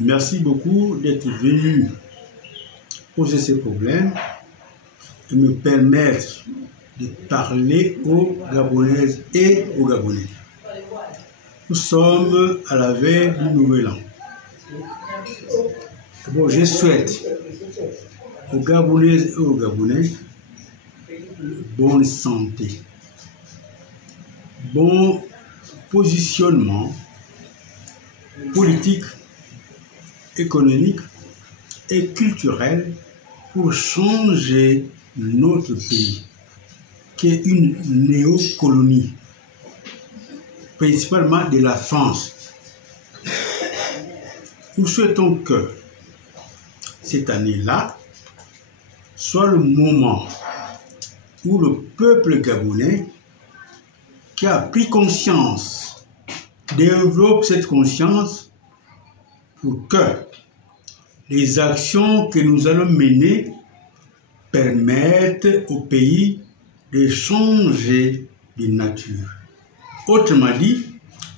Merci beaucoup d'être venu poser ces problèmes et me permettre de parler aux Gabonaises et aux Gabonais. Nous sommes à la veille du Nouvel An. Bon, je souhaite aux Gabonaises et aux Gabonais bonne santé, bon positionnement politique, économique et culturel pour changer notre pays, qui est une néocolonie, principalement de la France. Nous souhaitons que cette année-là soit le moment où le peuple gabonais qui a pris conscience développe cette conscience pour que les actions que nous allons mener permettent au pays de changer de nature. Autrement dit,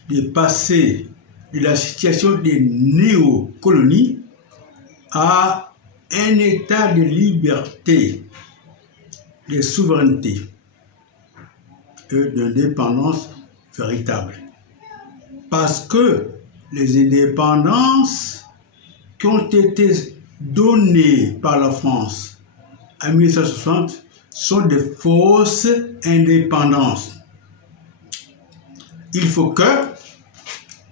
de passer de la situation de néocolonies à un état de liberté, de souveraineté et d'indépendance véritable. Parce que les indépendances qui ont été données par la France en 1960 sont de fausses indépendances. Il faut que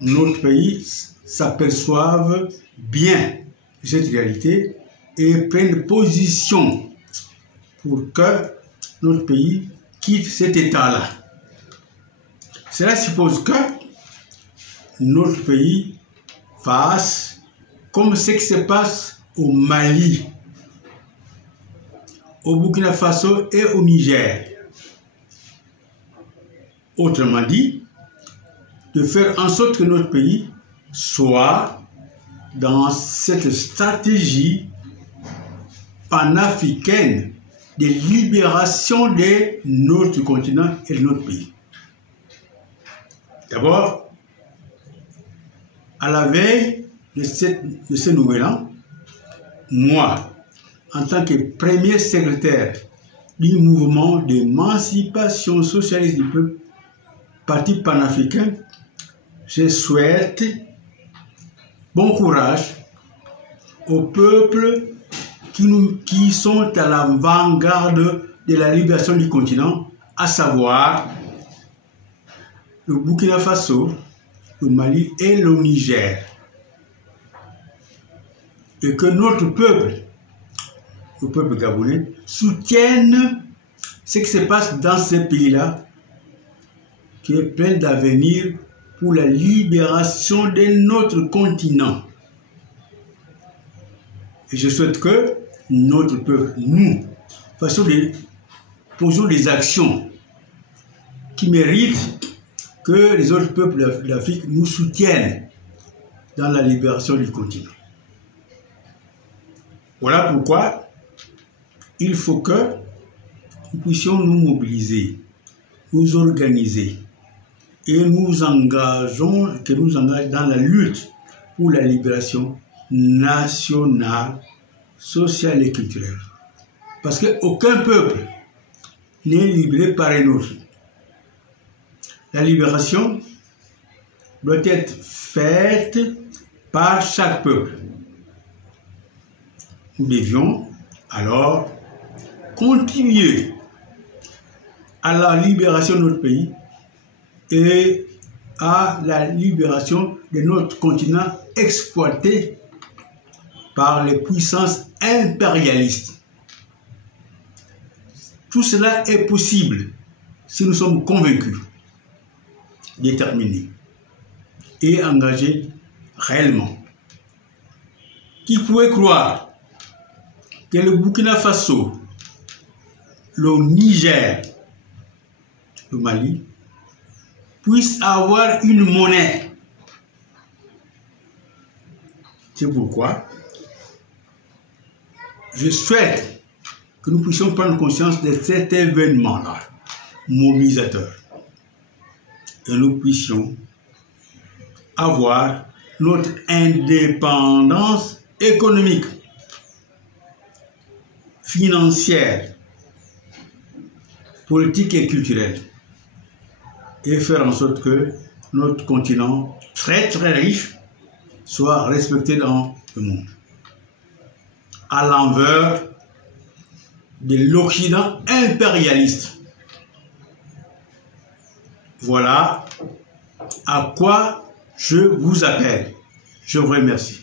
notre pays s'aperçoive bien de cette réalité et prenne position pour que notre pays quitte cet état-là. Cela suppose que notre pays fasse comme ce qui se passe au Mali, au Burkina Faso et au Niger. Autrement dit, de faire en sorte que notre pays soit dans cette stratégie panafricaine de libération de notre continent et de notre pays. D'abord, à la veille de ce nouvel an, moi, en tant que premier secrétaire du mouvement d'émancipation socialiste du peuple, Parti panafricain, je souhaite bon courage aux peuples qui sont à l'avant-garde de la libération du continent, à savoir le Burkina Faso, le Mali et le Niger. Et que notre peuple, le peuple gabonais, soutienne ce qui se passe dans ces pays-là, qui est plein d'avenir pour la libération de notre continent. Et je souhaite que notre peuple, nous, posons des actions qui méritent que les autres peuples d'Afrique nous soutiennent dans la libération du continent. Voilà pourquoi il faut que nous puissions nous mobiliser, nous organiser et nous engageons dans la lutte pour la libération nationale, sociale et culturelle. Parce qu'aucun peuple n'est libéré par un autre. La libération doit être faite par chaque peuple. Nous devions alors contribuer à la libération de notre pays et à la libération de notre continent exploité par les puissances impérialistes. Tout cela est possible si nous sommes convaincus, déterminés et engagés réellement. Qui pouvait croire que le Burkina Faso, le Niger, le Mali, puissent avoir une monnaie? C'est pourquoi je souhaite que nous puissions prendre conscience de cet événement-là, mobilisateur, et nous puissions avoir notre indépendance économique, financière, politique et culturelle, et faire en sorte que notre continent, très très riche, soit respecté dans le monde. À l'envers de l'Occident impérialiste. Voilà à quoi je vous appelle. Je vous remercie.